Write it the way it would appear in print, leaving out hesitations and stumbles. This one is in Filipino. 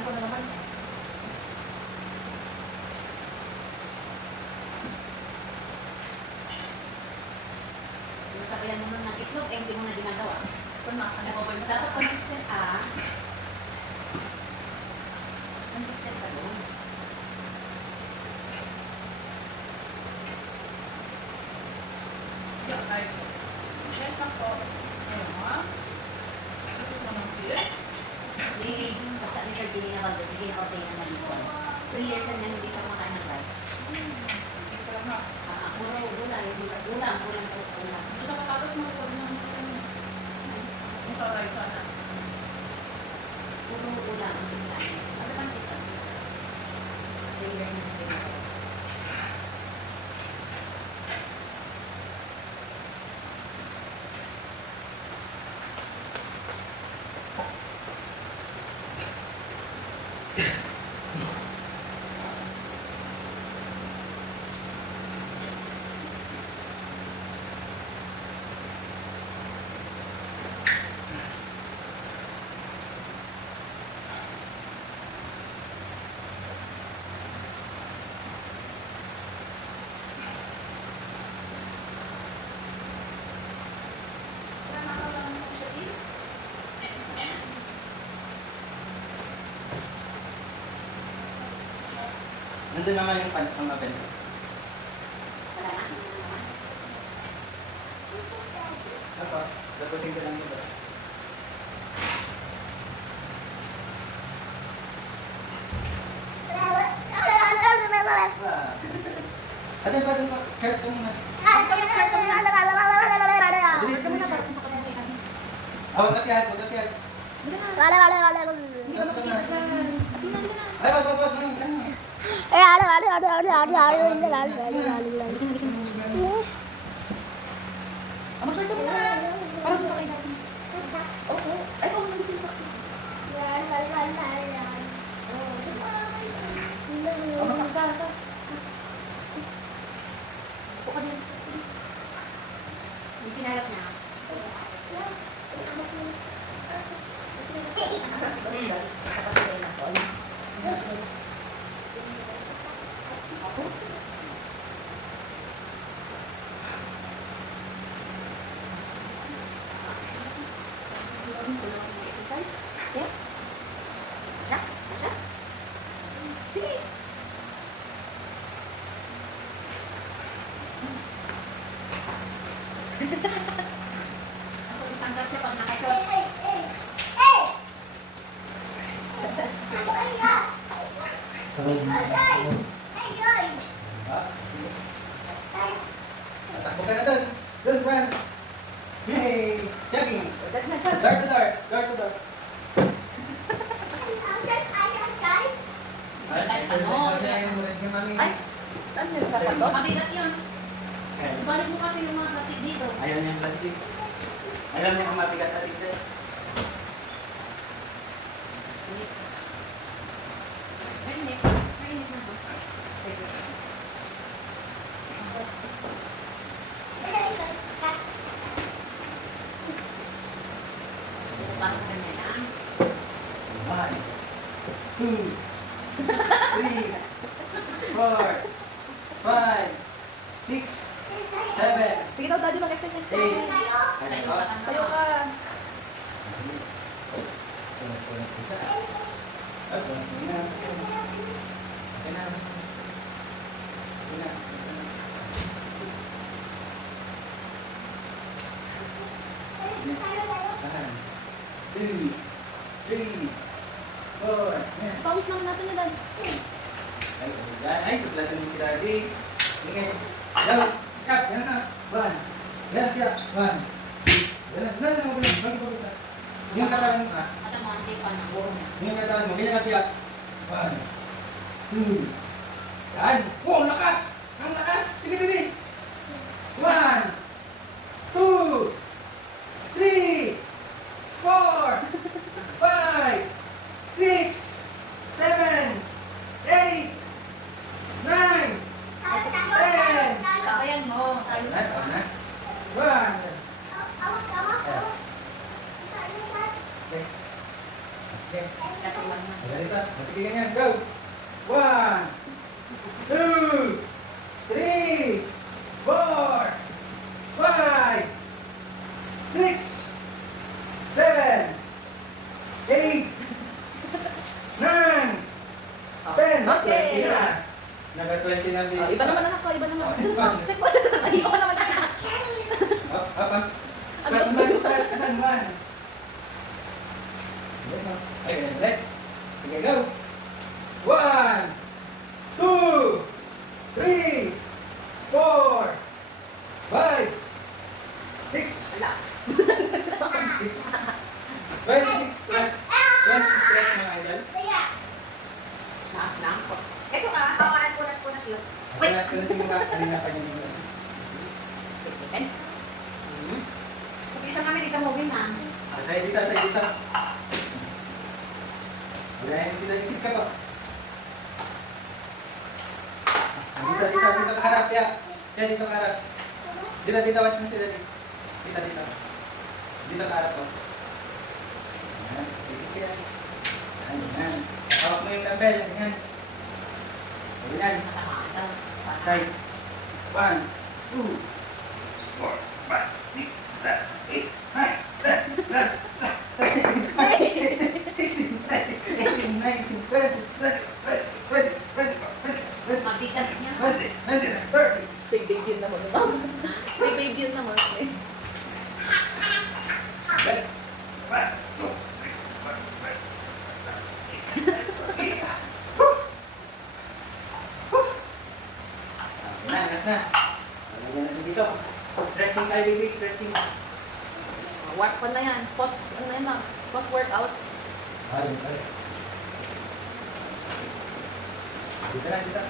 Saan ko na naman? Sabihan mo nun ng itlog, eh hindi mo na ginagawa. Kung nakakalimutan mo Dapat consistent ah. Consistent ka doon. Yeah, guys. Yes, lang po. Ayun, ha? Tapos naman clear. Hindi, basta ni Sir Billy na bago, sige na okay naman ko. 3 years na niya hindi siya kumakain ng rice. Hindi ko lang ha. Puro ulam, ulam. Gusto ko tapos mo ko ng kanya. Kung sa rice sana. Puro ulam ang sinabi. Ano pang sitas? 3 years na hindi na. Nandun na nga yung pang-oven. Wala na. Ako, tapusin ko lang ito. Atin pa. Cards ka muna. Bilis, bilis. Huwag ka tiyan. Ay, wag. Mag-short mo na. Parang dito kayo natin. Oo. Ay, oo, nandito yung saksi. Saks. Upo ka din. Yung pinalas niya. Tapos sa relax. Ako? Sige. Ako itanggal siya pag nakashot. Takbo ka na dun. Dun, run. Yay! Jogging. Dad na siya. Door to door. Ay, saan yun? Sa pato? Mabigat yun. Ibalik mo kasi yung mga plastic dito. Ayaw niyang plastic. Alam niya kung mabigat na dito. Mainit na ba? Para sa kanya na. 1, 2, 3, 4, 5, 6, 7, Sige daw, daddy, mag-exercise ka. 8. Tayo ka. Two, three, four. Pawis naman natin nila. Ay, suplatan mo si Daddy. Sige. Go. Cut. Yan na. 1. Yan, tiyak. 1. Yan na. Bagi. Yung katawan mo, ha? At ang mga tape na buo niya. Yung katawan mo. Ganyan na, tiyak. 1, 2. Yan. Oh, lakas. Ang lakas. Sige, baby. 1, 2, 3, 4, 5, 6, 7, 8, 9, 10. Sabayan mo. Na. 1. Okay. Sige. Kasuhan na. Ganito. Sige, ganyan. Go! 1, 2, 3, 4, 5, 6, 7, 8, 9, 10. Okay. Naka-20 na Oh, iba naman anak ko, iba naman. Oh, Sige, iba. check mo. Ayoko ka naman. Up, up, up. Ano Squat gusto naman, mo? squat naman. Ay, ganyan ulit. Sige, go. 1, 2, 3, 4, 5, 6, Wala. 6, 26 reps. 26 reps mga idol. Na. Ito kawalan punas-punas yun. Wait. Pinas mo nga, kanina pa yung mga. Wait. Pag-isang kami dito moving na. Sa'yo dito, sa'yo dito. Wala yung sila-isip ka ba? Dito ka harap, ya. Kaya dito ka harap. Dito, watch mo sila dito. Dito. Dito ka harap ko. Yan, isip ka yan. Yan. Hawak mo yung dumbbell, yan. Yan. Side. 1, 2, 4, 5, 6, 7, 8, 9, 10, 11, 12, 13, 16, 17, 18, 19, 20, 21, 22, 23, 24, 25, 26, Mabigat niya. 27, 28, 29, 30. May baby yun naman. May baby yun naman. Ready? 1, 2, 3, 4, 5, 6, 7, 8, 9. Woo! Woo! Na. Lagyan natin dito. Stretching tayo, baby. Stretching. Work pa na yan. Post, ano na yan na? Post workout. Dito na, dito.